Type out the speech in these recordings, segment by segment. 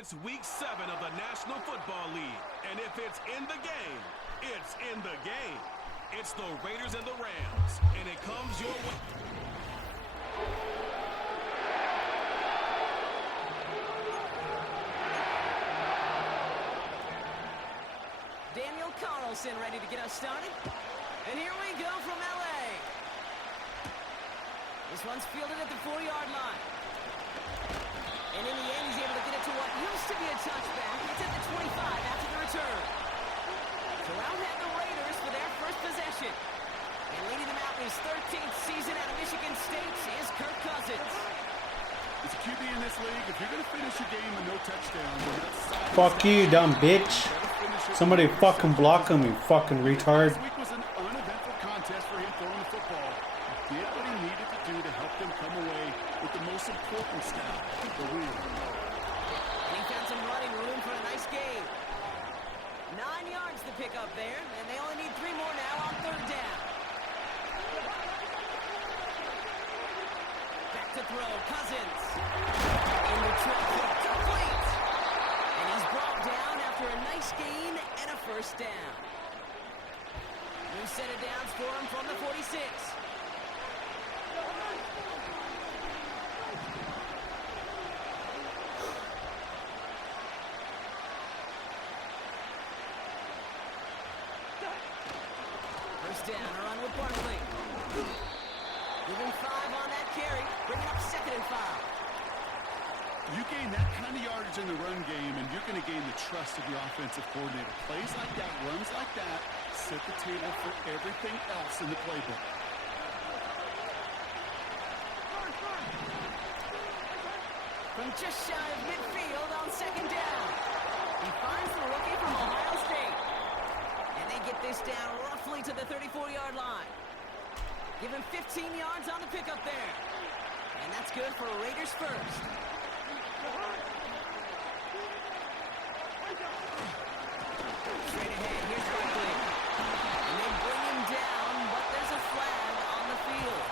It's week 7 of the National Football League, and if it's in the game, it's in the game. It's the Raiders and the Rams, and it comes your way. Daniel Carlson ready to get us started. And here we go from L.A. This one's fielded at the 4-yard line. And in the end, he's able to get it to what used to be a touchback. It's at the 25 after the return. So out head the Raiders for their first possession. And leading them out in his 13th season out of Michigan State is Kirk Cousins. As a QB in this league, if you're going to finish a game with no touchdowns, Fuck you, dumb bitch. Somebody fucking block him, you fucking retard. This week was an uneventful contest for him throwing the football. He did what he needed to do to help them come away with the most important stat, the win. And he found some running room for a nice gain. 9 yards to pick up there, and they only need 3 more now on 3rd down. Back to throw, Cousins. In the traffic, complete. And he's brought down after a nice gain and a 1st down. New set of downs for him from the 46. Down, a run with barkely. Giving 5 on that carry, bringing up 2nd and 5. You gain that kind of yardage in the run game, and you're going to gain the trust of the offensive coordinator. Plays like that, runs like that, set the table for everything else in the playbook. From just shy of midfield on 2nd down. He finds the rookie from Ohio State. And they get this down roughly to the 34-yard line. Give him 15 yards on the pickup there. And that's good for Raiders first. Straight ahead, here's barkely. And they bring him down, but there's a flag on the field.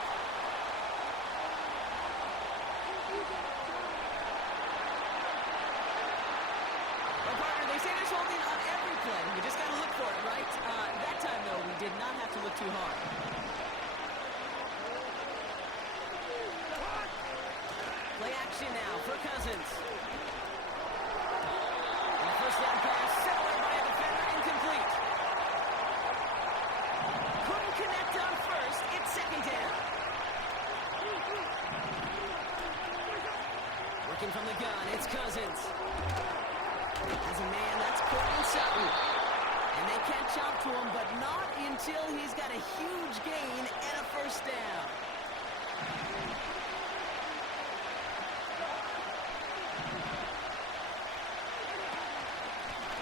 Well, partner, they say there's holding on every play. We just got to look for it, right? That time, though, we did not have to look too hard. Play action now for Cousins. And the 1st down pass set away by a defender, incomplete. Couldn't connect on 1st. It's 2nd down. Working from the gun, it's Cousins. As a man, that's Sutton. And they catch up to him, but not until he's got a huge gain and a 1st down.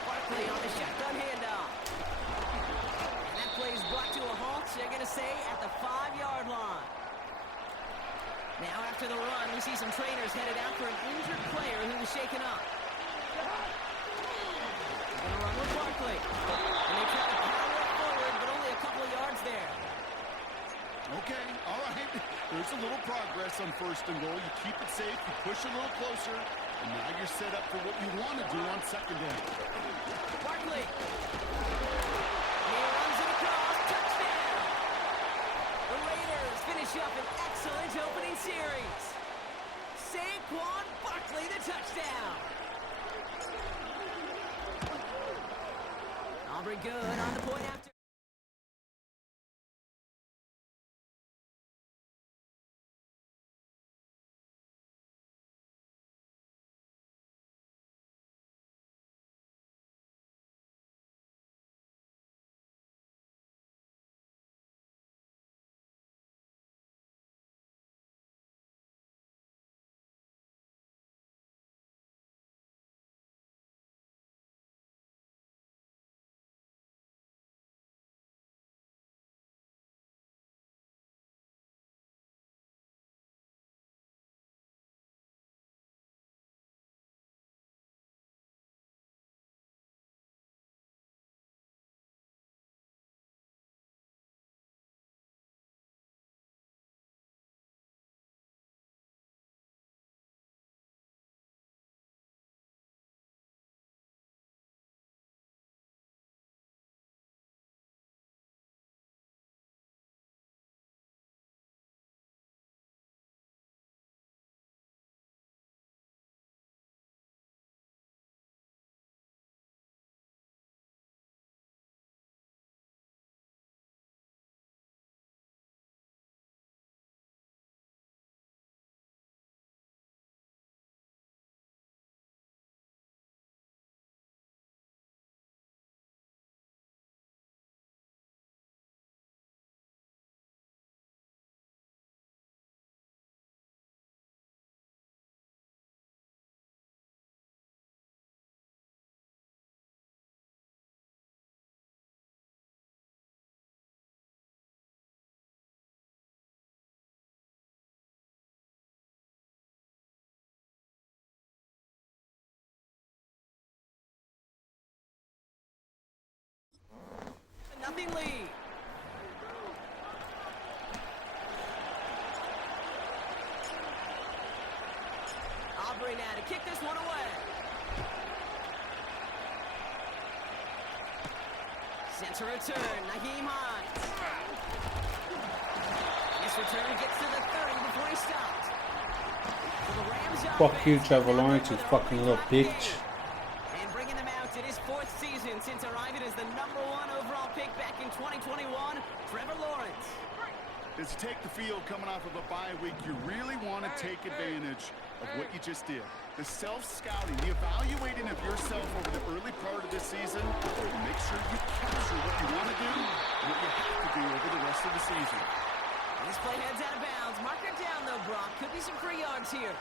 Barkley on the shotgun handoff. And that play is brought to a halt, they're going to say, at the 5-yard line. Now after the run, we see some trainers headed out for an injured player who was shaken up. They're going to run with Barkley. And they try to power it forward, but only a couple of yards there. Okay, all right. There's a little progress on 1st and goal. You keep it safe, you push a little closer, and now you're set up for what you want to do on 2nd down. Barkley. And he runs it across. Touchdown. The Raiders finish up an excellent opening series. Saquon Barkley, the touchdown. Aubrey good on the point after. 14 lead. Aubrey now to kick this one away. Center return, Naheem Hines. This return gets to the 30 before he stops. So the Rams Fuck you, offense Trevor is now Lawrence, good you for their fucking opening little drive bitch. game. And bringing them out in his 4th season since arriving as the #1 overall pick back in 2021, Trevor Lawrence. As you take the field coming off of a bye week, you really want to take advantage of what you just did. The self-scouting, the evaluating of yourself over the early part of this season, and make sure you capture what you want to do and what you have to do over the rest of the season. This play heads out of bounds. Marker down, though, Brock. Could be some free yards here.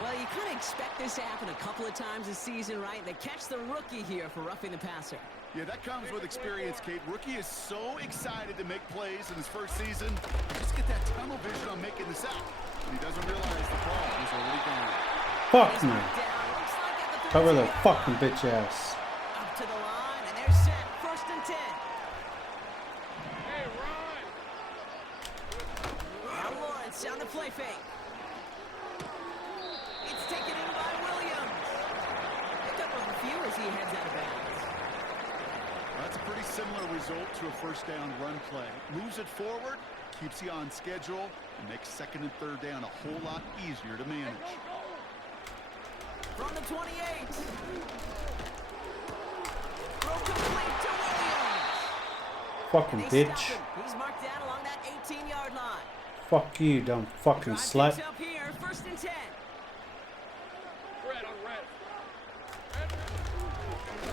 Well, you kind of expect this to happen a couple of times this season, right? They catch the rookie here for roughing the passer. Yeah, that comes with experience, Kate. Rookie is so excited to make plays in his first season. Just get that tunnel vision on making this out. And he doesn't realize the ball is already gone. Fuck He's me. marked down. Looks like at the Cover the 13-yard fucking line. bitch ass. Up to the line, and they're set. 1st and 10. Now Lawrence down the play fake. It's taken in by Williams. Pick up a few as he heads out of bounds. That's a pretty similar result to a first down run play. Moves it forward, keeps you on schedule, and makes 2nd and 3rd down a whole lot easier to manage. From the 28. Throw complete to Williams. Fucking They bitch. stop him. He's marked down along that 18-yard line. Fuck you, dumb fucking Drive slut. picks up here, 1st and 10.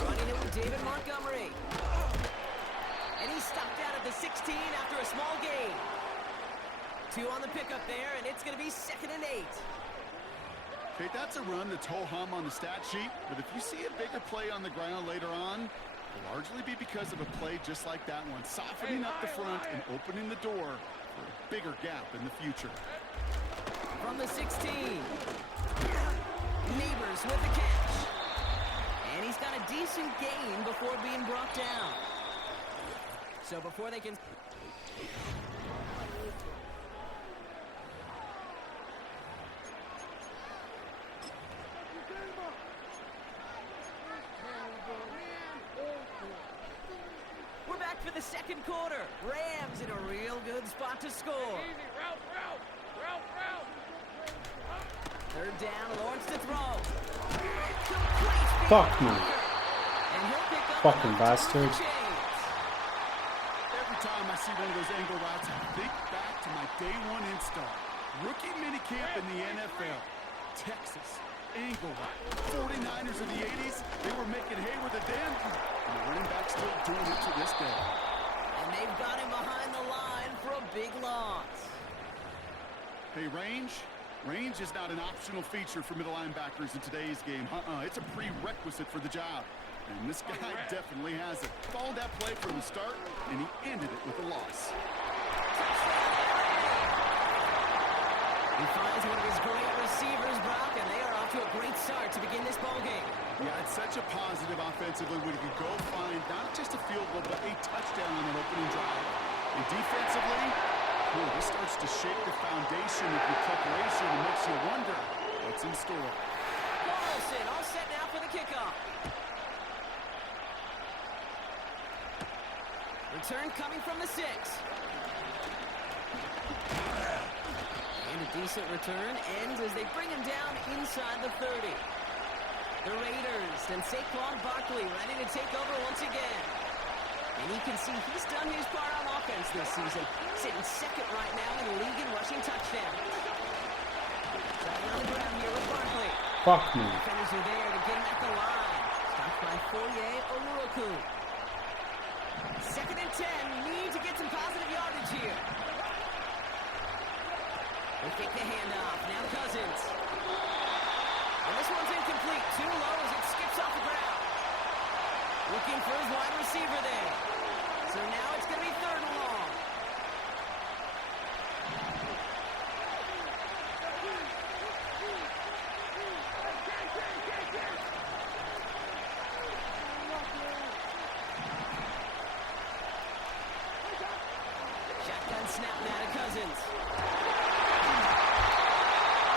Running it with David Montgomery. And he's stopped out at the 16 after a small gain. 2 on the pickup there, and it's going to be 2nd and 8. Okay, that's a run that's ho-hum on the stat sheet, but if you see a bigger play on the ground later on, it'll largely be because of a play just like that one, softening up the front and opening the door for a bigger gap in the future. From the 16. Neighbors with the catch. And he's got a decent gain before being brought down. So before they can... We're back for the 2nd quarter. Rams in a real good spot to score. 3rd down, Lawrence to throw. Complete. Fuck me. And he'll pick up Fucking another bastard. chains. Every time I see one of those angle routes, I think back to my day 1 install. Rookie minicamp in the NFL. Texas, angle route. 49ers of the 80s, they were making hay with a damn good. And the running back's still doing it to this day. And they've got him behind the line for a big loss. Hey, range? Range is not an optional feature for middle linebackers in today's game. It's a prerequisite for the job. And this guy definitely has it. Followed that play from the start, and he ended it with a loss. He finds one of his great receivers, Brock, and they are off to a great start to begin this ballgame. Yeah, it's such a positive offensively when you can go find not just a field goal, but a touchdown on an opening drive. And defensively, this starts to shake the foundation of your preparation and makes you wonder what's in store. Carlson all set now for the kickoff. Return coming from the 6. And a decent return ends as they bring him down inside the 30. The Raiders and Saquon Barkley ready to take over once again. And you can see he's done his part on offense this season, sitting 2nd right now in the league in rushing touchdowns. Driving on the ground here with Barkley. Fuck me. Defenders are there to get him at the line. Stopped by Foye Oluoku. 2nd and 10. Need to get some positive yardage here. They take the handoff. Now Cousins. And this one's incomplete. Too low as it skips off the ground. Looking for his wide receiver there. So now it's going to be 3rd and long. snap now to Cousins.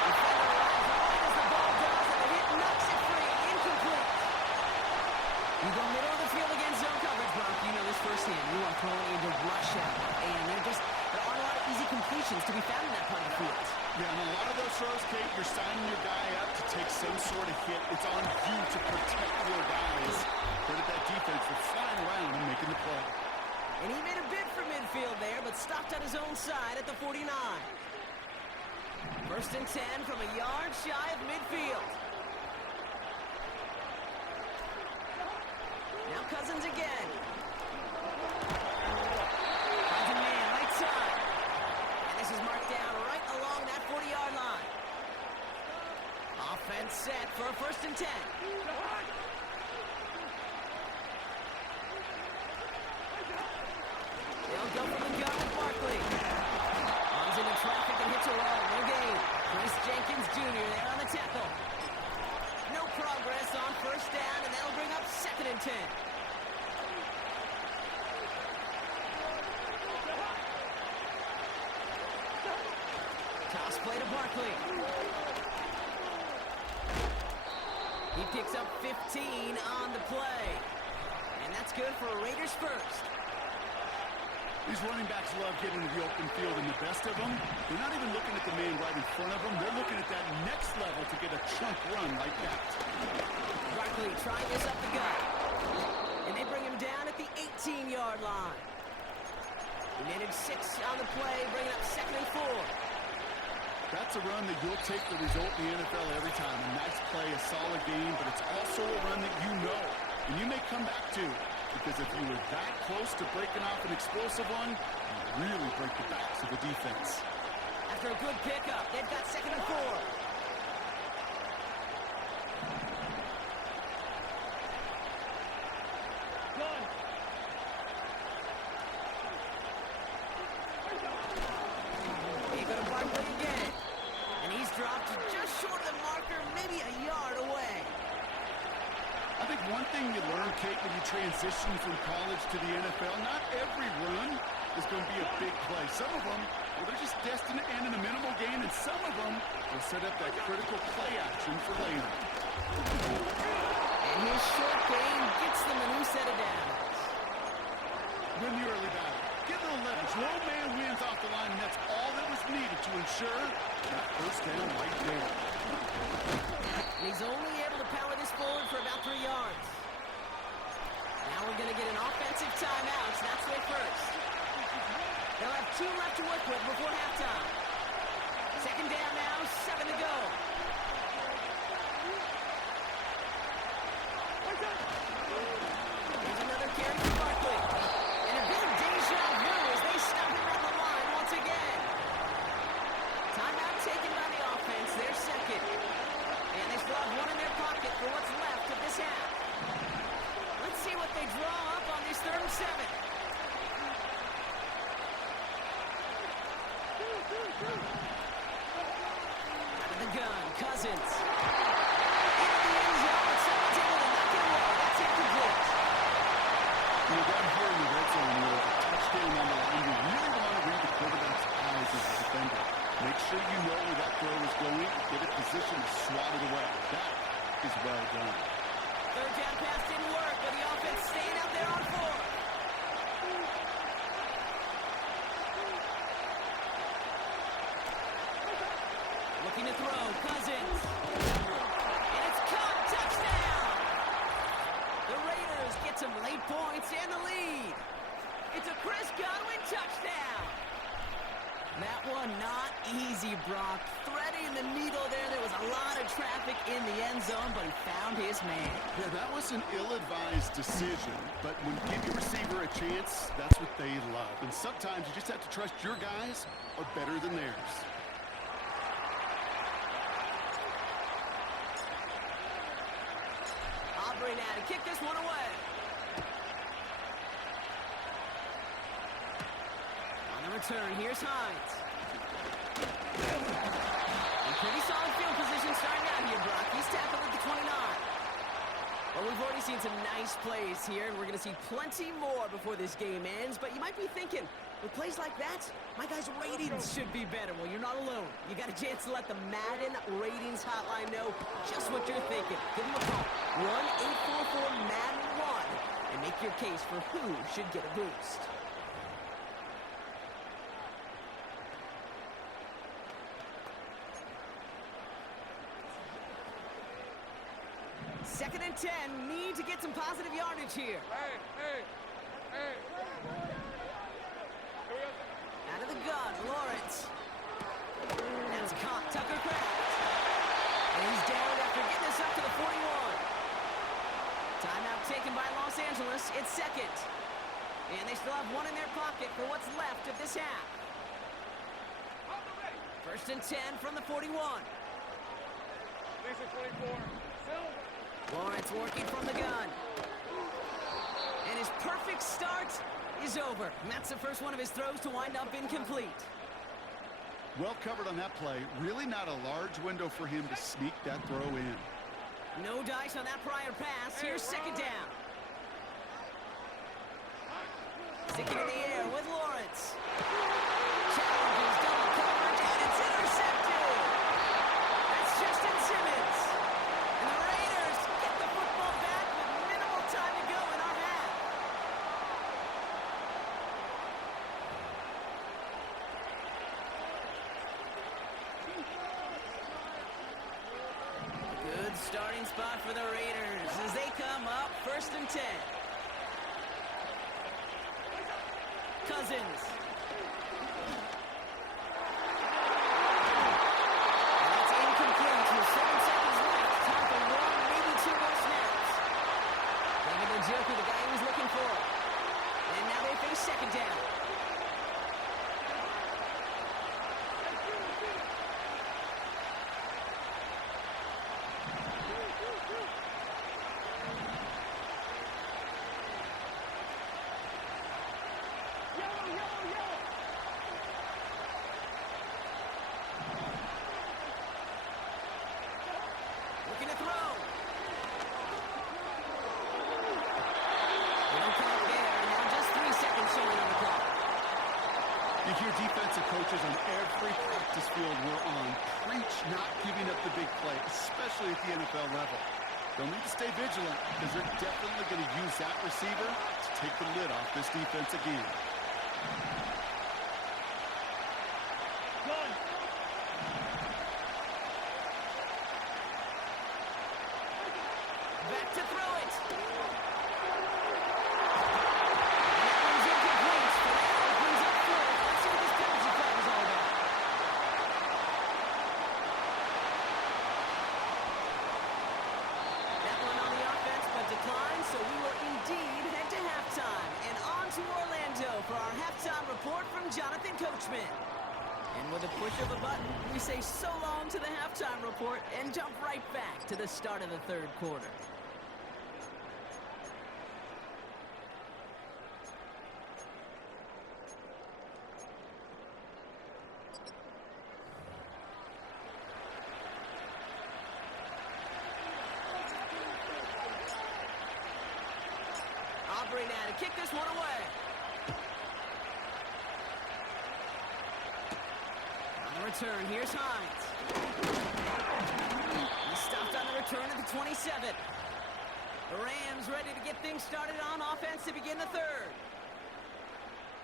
Defender arrives right as the ball does, and the hit knocks it free. Incomplete. You go middle of the field against zone coverage, Brock. You know this firsthand. You are throwing into rush out, and there aren't a lot of easy completions to be found in that part of the field. Yeah, and a lot of those throws, Kate, you're signing your guy up to take some sort of hit. It's on you to protect your guys. Credit that defense for flying around and making the play. And he made a bid for midfield there, but stopped on his own side at the 49. First and 10 from a yard shy of midfield. Now Cousins again. Finds a man, right side. And this is marked down right along that 40-yard line. Offense set for a first and 10. They'll go from the gun with Barkley. Runs into traffic and hits a wall. No gain. Chris Jenkins Jr. there on the tackle. No progress on first down, and that'll bring up second and 10. Toss play to Barkley. He picks up 15 on the play. And that's good for Raiders first. These running backs love getting into the open field, and the best of them, they're not even looking at the man right in front of them. They're looking at that next level to get a chunk run like that. Barkley trying this up the gut. And they bring him down at the 18-yard line. He managed 6 on the play, bringing up second and 4. That's a run that you'll take the result in the NFL every time. A nice play, a solid game, but it's also a run that you know, and you may come back to. Because if you were that close to breaking off an explosive one, you really break the backs of the defense. After a good pickup, they've got second and 4. They go to Barkley again. And he's dropped just short of the marker, maybe a yard away. I think one thing you learn, Kate, when you transition from college to the NFL, not every run is going to be a big play. Some of them, well, they're just destined to end in a minimal gain, and some of them will set up that critical play action for later. And his short gain gets them a new set of downs. Win the early battle. Get a little leverage. Low man wins off the line, and that's all that was needed to ensure that first down right there. And he's only able to power this forward for about 3 yards. Now we're going to get an offensive timeout. So that's their first. They'll have 2 left to work with before halftime. Second down now, 7 to go. Here's another carry for Barkley. And a bit of deja vu as they stop him on the line once again. Timeout taken by the offense, their second. And they still have 1 in their pocket for what's left of this half. Let's see what they draw up on this 3rd and 7. Out of the gun, Cousins. Into the end zone, but someone's able to knock it away. That's incomplete. You know, down here in the red zone, with a touchdown on the line, you really want to read the quarterback's eyes as a defender. Make sure you know where that throw is going and get it positioned to swat it away. That is well done. 3rd down pass didn't work, but the offense staying out there on 4. Looking to throw, Cousins. And it's caught, touchdown! The Raiders get some late points and the lead. It's a Chris Godwin touchdown. That one not easy, Brock. Threading the needle there. There was a lot of traffic in the end zone, but he found his man. Yeah, that was an ill-advised decision, but when you give your receiver a chance, that's what they love. And sometimes you just have to trust your guys are better than theirs. Aubrey now to kick this one away. On the return, here's Hines. And pretty solid field position starting out here, Brock. He's tackled at the 29. Well, we've already seen some nice plays here, and we're going to see plenty more before this game ends. But you might be thinking, With plays like that, my guys' ratings should be better. Well, you're not alone. You got a chance to let the Madden Ratings Hotline know just what you're thinking. Give them a call. 1-844-MADDEN-1 and make your case for who should get a boost. Second and 10. Need to get some positive yardage here. Hey. Out of the gun, Lawrence. That's caught. Tucker Kraft. And he's down after getting this up to the 41. Timeout taken by Los Angeles. It's second. And they still have one in their pocket for what's left of this half. First and 10 from the 41. Lisa 24. Silver. Lawrence working from the gun. And his perfect start is over. And that's the first one of his throws to wind up incomplete. Well covered on that play. Really not a large window for him to sneak that throw in. No dice on that prior pass. Here's second down. Sticking in the air with Lawrence. Challenges double coverage, and it's intercepted. That's Justin Simmons. And the Raiders get the football back with minimal time to go in our half. Good starting spot for the Raiders as they come up first and 10. Cousins. And that's incomplete with 7 seconds left. Time for one, maybe 2 more snaps. David Njoku, the guy he was looking for. And now they face second down. Looking to throw. They don't count there, and now just 3 seconds showing on the clock. You hear defensive coaches on every practice field we're on preach not giving up the big play, especially at the NFL level. They'll need to stay vigilant because they're definitely going to use that receiver to take the lid off this defense again. Back to throw it. And that one's incomplete. So now it brings up fourth. Let's see what this penalty flag is all about. That one on the offense, but declined, so we will indeed head to halftime. And on to Orlando for our halftime report from Jonathan Coachman. And with a push of a button, we say so long to the halftime report and jump right back to the start of the third quarter. Aubrey now to kick this one away. On the return, here's Hines. He stopped on the return at the 27. The Rams ready to get things started on offense to begin the third.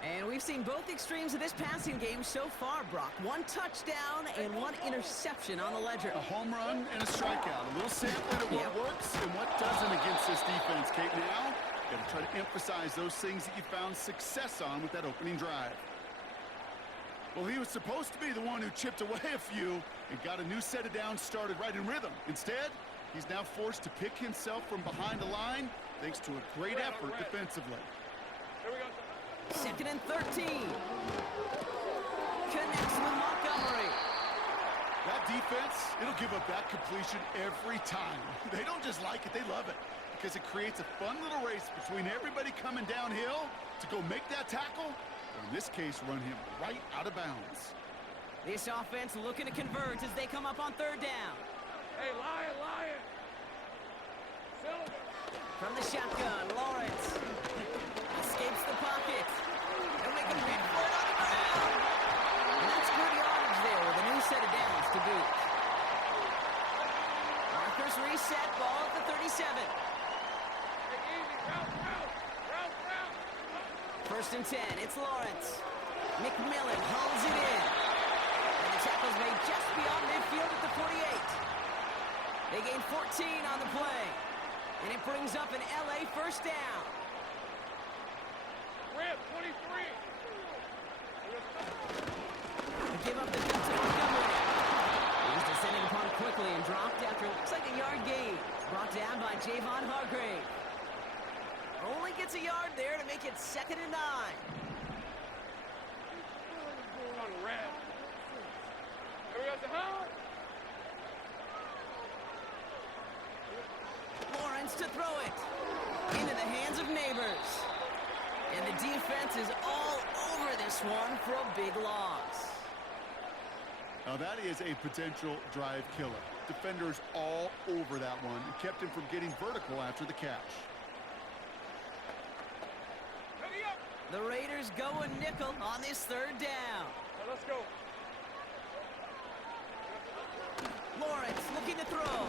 And we've seen both extremes of this passing game so far, Brock. 1 touchdown and 1 interception on the ledger. A home run and a strikeout. A little sampling of what works and what doesn't against this defense, Kate. Now, got to try to emphasize those things that you found success on with that opening drive. Well, he was supposed to be the one who chipped away a few and got a new set of downs started right in rhythm. Instead, he's now forced to pick himself from behind the line thanks to a great effort defensively. Here we go. Second and 13. Connects with Montgomery. That defense, it'll give up that completion every time. They don't just like it, they love it. Because it creates a fun little race between everybody coming downhill to go make that tackle, or in this case, run him right out of bounds. This offense looking to convert as they come up on third down. Hey, Lion. Silver. From the shotgun, Lawrence escapes the pocket. He'll make make him reach for it on the ground. And that's good yardage there with a new set of downs to boot. Markers reset, ball at the 37. First and 10, it's Lawrence. McMillan holds it in. And the tackle's made just beyond midfield at the 48. They gain 14 on the play. And it brings up an LA first down. Rip, 23. Give up the field to Montgomery. He was descended upon quickly and dropped after looks like a yard gain. Brought down by Javon Hargrave. Only gets a yard there to make it 2nd and 9. On red. There we go, Lawrence to throw it into the hands of Neighbors. And the defense is all over this one for a big loss. Now that is a potential drive killer. Defenders all over that one. It kept him from getting vertical after the catch. The Raiders go a nickel on this 3rd down. Let's go. Lawrence looking to throw.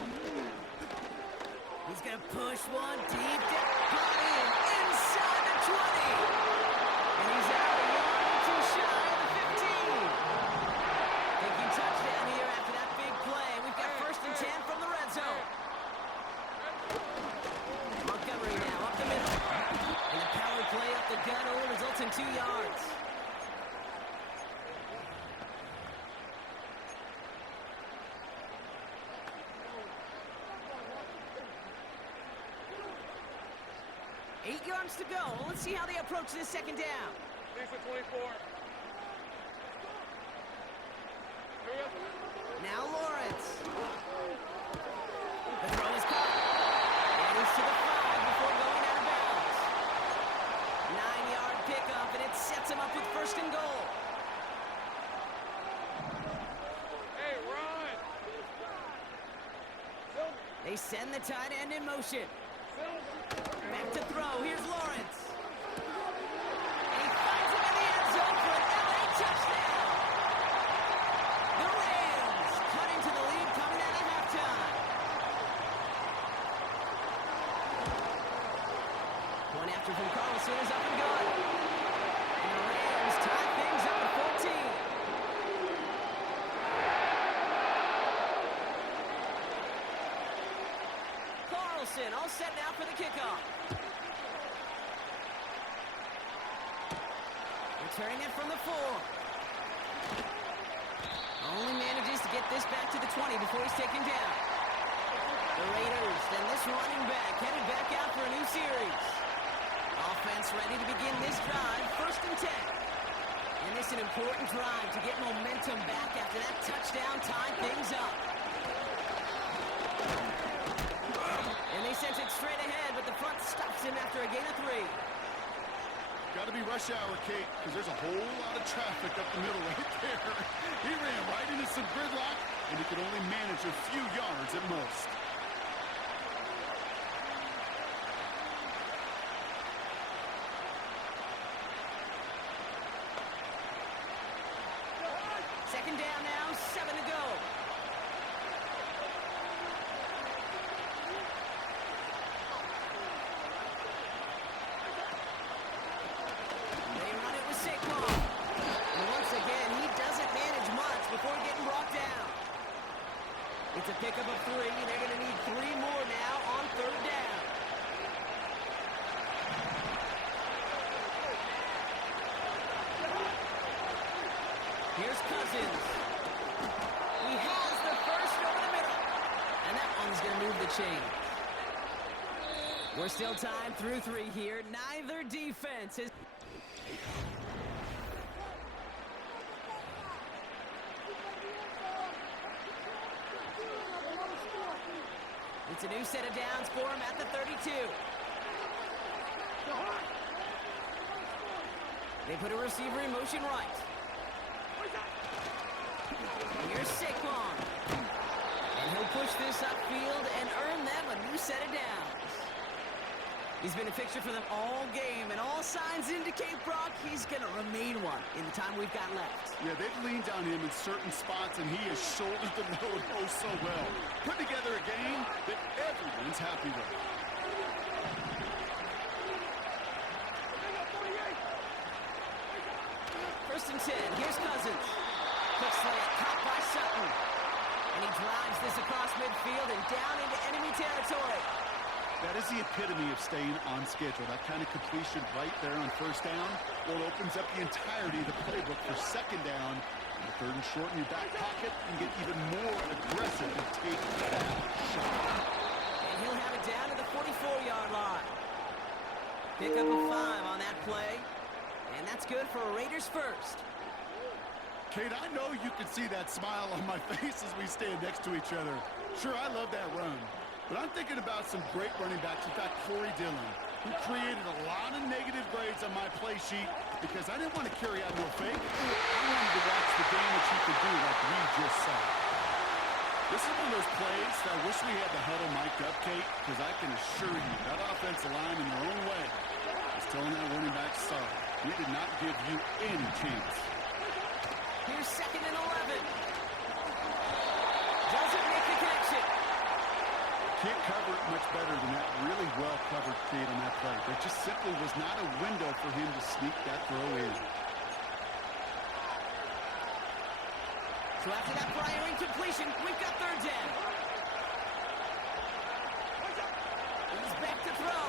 He's going to push one deep. Caught in inside the 20. And he's out a yard or two shy of the 15. Thinking touchdown here after that big play. We've got 1st and 10 from the red zone. Montgomery now up the middle. And the power play up the gut only results in 2 yards. Eight yards to go. Let's see how they approach this 2nd down. Thanks for 24. Now Lawrence. The throw is caught. And he's to the 5 before going out of bounds. 9-yard pickup, and it sets him up with 1st and goal. Hey, run. They send the tight end in motion. Back to throw. Here's Lawrence. And he finds him in the end zone for an LA touchdown. The Rams cut into the lead coming out of halftime. One after from Carlson is up and good. And the Rams tie things up at 14. Carlson all set now for the kickoff. Returning it from the 4. Only manages to get this back to the 20 before he's taken down. The Raiders, then this running back, headed back out for a new series. Offense ready to begin this drive, 1st and 10. And this is an important drive to get momentum back after that touchdown tied things up. And they sent it straight ahead, but the front stops him after a gain of 3. Got to be rush hour, Kate, because there's a whole lot of traffic up the middle right there. He ran right into some gridlock, and he could only manage a few yards at most. Second down now, 7 to go. They run it with Saquon. And once again, he doesn't manage much before getting brought down. It's a pickup of 3, and they're going to need 3 more now on 3rd down. Here's Cousins. He has the first over the middle. And that one's going to move the chain. We're still tied through 3 here. Neither defense is... It's a new set of downs for him at the 32. They put a receiver in motion right. Here's Saquon. And he'll push this upfield and earn them a new set of downs. He's been a fixture for them all game, and all signs indicate, Brock, he's going to remain one in the time we've got left. Yeah, they've leaned on him in certain spots, and he has shouldered the load oh so well. Put together a game that everyone's happy with. First and 10. Here's Cousins. Quick slant, caught by Sutton. And he drives this across midfield and down into enemy territory. That is the epitome of staying on schedule. That kind of completion right there on first down, well, it opens up the entirety of the playbook for second down. And the third and short in your back pocket, you can get even more aggressive and take that shot. And he'll have it down to the 44-yard line. Pick up a 5 on that play. And that's good for a Raiders first. Kate, I know you can see that smile on my face as we stand next to each other. Sure, I love that run. But I'm thinking about some great running backs. In fact, Corey Dillon, who created a lot of negative grades on my play sheet because I didn't want to carry out no fake. I wanted to watch the damage he could do like we just saw. This is one of those plays that I wish we had the huddle mic'd up, Kate, because I can assure you that offensive line in their own way is telling that running back sorry. We did not give you any chance. Here's second and 11. Doesn't make the connection. Can't cover it much better than that really well-covered kid on that play. There just simply was not a window for him to sneak that throw in. So after that prior incompletion, we've got third down. He's back to throw.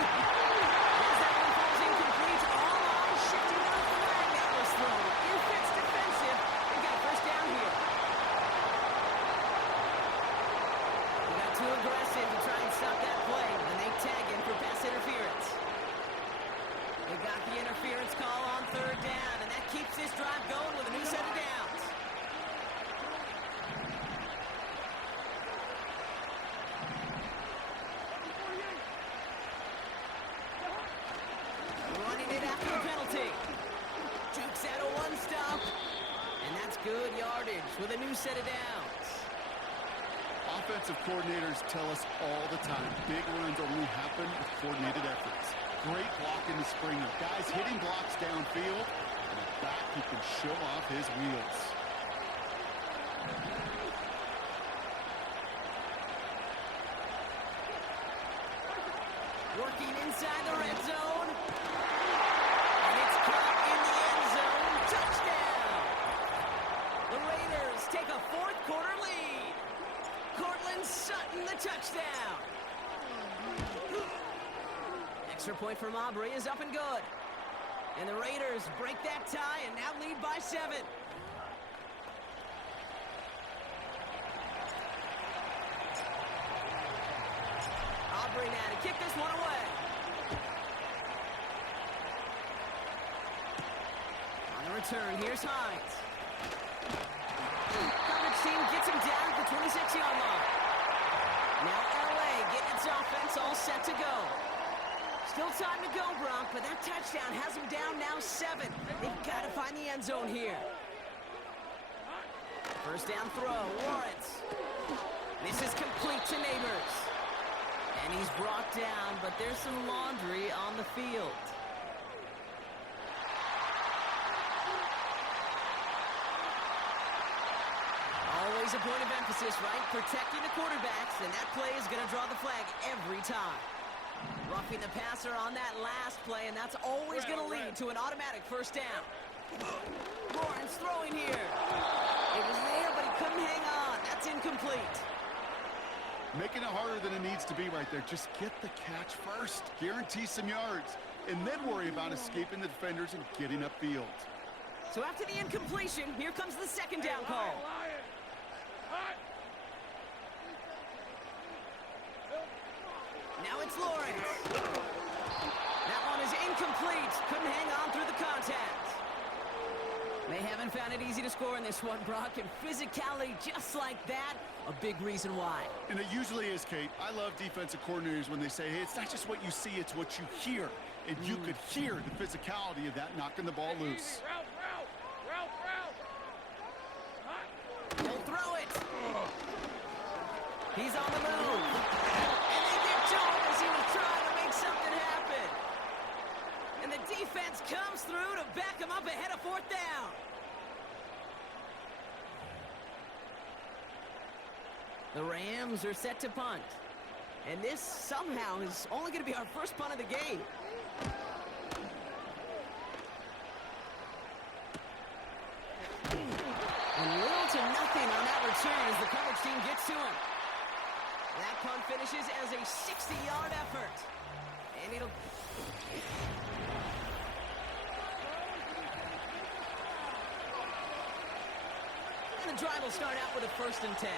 As that one falls incomplete, all eyes shifting on the flag that was thrown. If it's defensive, they've got a first down here. Too aggressive to try and stop that play, and they tag him for pass interference. They got the interference call on third down, and that keeps this drive going with a new set of downs. Running it after the penalty. Jukes out a one-stop, and that's good yardage with a new set of downs. Offensive coordinators tell us all the time, big runs only happen with coordinated efforts. Great block in the spring of guys hitting blocks downfield, and a back who can show off his wheels. Working inside the red zone. And it's caught in the end zone. Touchdown! The Raiders take a fourth quarter lead. Cortland Sutton, the touchdown. Extra point from Aubrey is up and good. And the Raiders break that tie and now lead by 7. Aubrey now to kick this one away. On the return, here's Hines. Coverage team gets him down at the 26-yard line. Now LA getting its offense all set to go. Still time to go, Brock, but that touchdown has him down now 7. They've got to find the end zone here. First down throw, Lawrence. This is complete to Neighbors. And he's brought down, but there's some laundry on the field. Always a point of emphasis, right? Protecting the quarterbacks, and that play is going to draw the flag every time. Roughing the passer on that last play, and that's always going to lead to an automatic first down. Lawrence throwing here. It was there, but he couldn't hang on. That's incomplete. Making it harder than it needs to be right there. Just get the catch first. Guarantee some yards. And then worry about escaping the defenders and getting upfield. So after the incompletion, here comes the second down call. Now it's Lawrence. That one is incomplete. Couldn't hang on through the contact. They haven't found it easy to score in this one, Brock, and physicality just like that, a big reason why. And it usually is, Kate. I love defensive coordinators when they say, hey, it's not just what you see, it's what you hear. And you could hear the physicality of that knocking the ball loose. He'll throw it. He's on the move. And they get to him as he was trying to something happen. And the defense comes through to back him up ahead of fourth down. The Rams are set to punt. And this somehow is only going to be our first punt of the game. And little to nothing on that return as the coverage team gets to him. That punt finishes as a 60-yard effort. And it'll... And the drive will start out with a 1st and 10.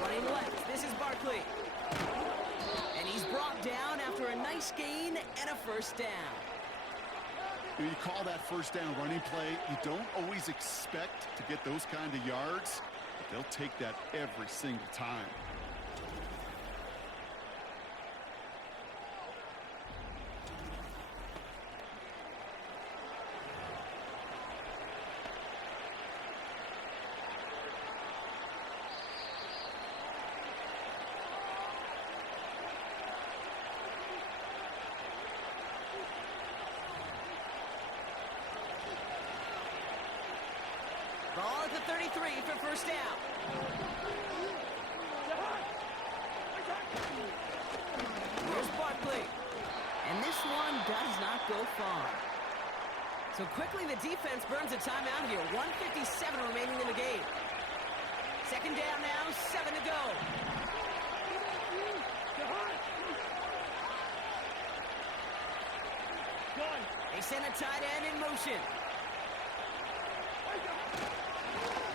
Running left, this is Barkley. And he's brought down after a nice gain and a 1st down. When you call that 1st down running play, you don't always expect to get those kind of yards, but they'll take that every single time. Ball at the 33 for 1st down. Here's Barkley. And this one does not go far. So quickly the defense burns a timeout here. 1:57 remaining in the game. 2nd down now, 7 to go. They send a tight end in motion.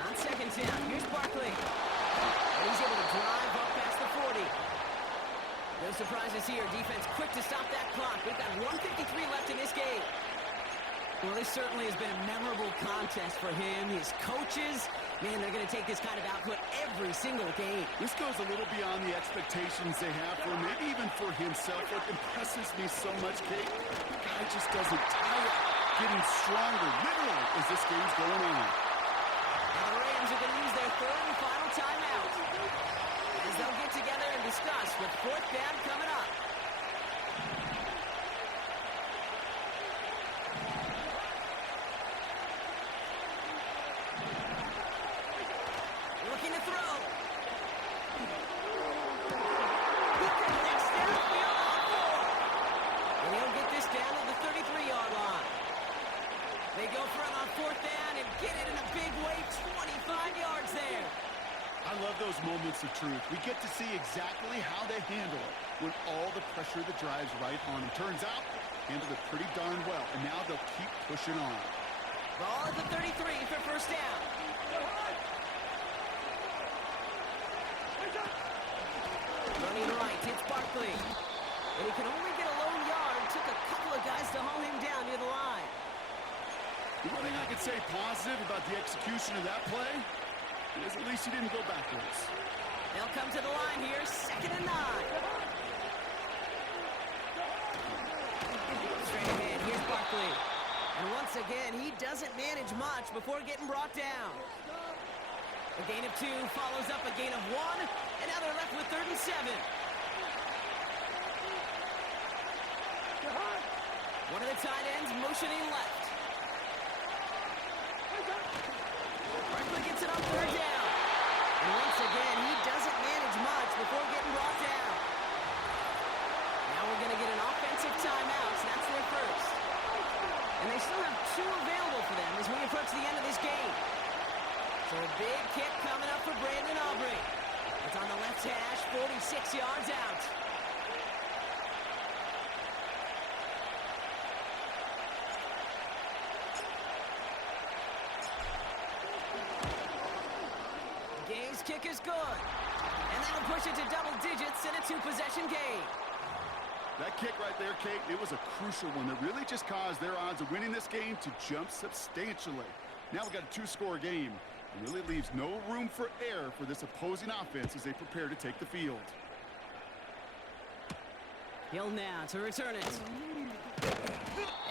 On 2nd down, here's Barkley. And he's able to drive up past the 40. No surprises here. Defense quick to stop that clock. We've got 1:53 left in this game. Well, this certainly has been a memorable contest for him. His coaches, man, they're going to take this kind of output every single game. This goes a little beyond the expectations they have for him, maybe even for himself. What impresses me so much, Kate, the guy just doesn't tire, getting stronger, literally, as this game's going on. And the Rams are going to use their 3rd and final timeout as they'll get together and discuss with 4th down coming up. Looking to throw. He connects downfield on 4. And he'll get this down to the 33-yard line. They go for it on 4th down and get it in a big way, 25 yards there. I love those moments of truth. We get to see exactly how they handle it when all the pressure that drives right on them. Turns out, handled it pretty darn well, and now they'll keep pushing on. Ball at the 33 for 1st down. Running right, it's Barkley. And he can only get a lone yard. Took a couple of guys to haul him down near the line. The one thing I could say positive about the execution of that play is at least he didn't go backwards. They'll come to the line here, 2nd and 9. Straight ahead, here's Barkley. And once again, he doesn't manage much before getting brought down. A gain of 2 follows up a gain of 1, and now they're left with 3rd and 7. One of the tight ends motioning left. Barkley gets it on 3rd down. And once again, he doesn't manage much before getting brought down. Now we're going to get an offensive timeout, so that's their 1st. And they still have 2 available for them as we approach the end of this game. So a big kick coming up for Brandon Aubrey. It's on the left hash, 46 yards out. Gay's kick is good. And that'll push it to double digits in a 2-possession game. That kick right there, Kate, it was a crucial one that really just caused their odds of winning this game to jump substantially. Now we've got a 2-score game. It really leaves no room for error for this opposing offense as they prepare to take the field. Hill now to return it.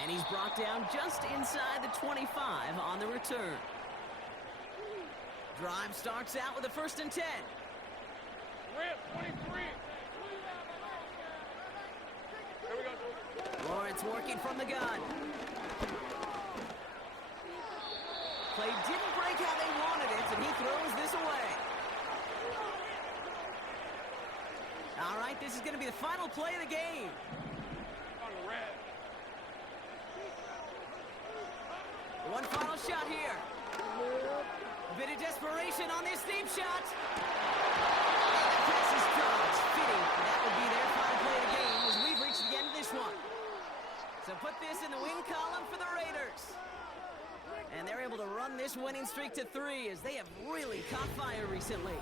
And he's brought down just inside the 25 on the return. Drive starts out with a 1st and 10. Rip, 23. There we go. Lawrence working from the gun. Play didn't break how they wanted it, and he throws this away. All right, this is going to be the final play of the game. On the red. One final shot here. A bit of desperation on this deep shot. And the pass is caught. Fitting. That would be their final play of the game as we've reached the end of this one. So put this in the win column for the Raiders. And they're able to run this winning streak to 3 as they have really caught fire recently.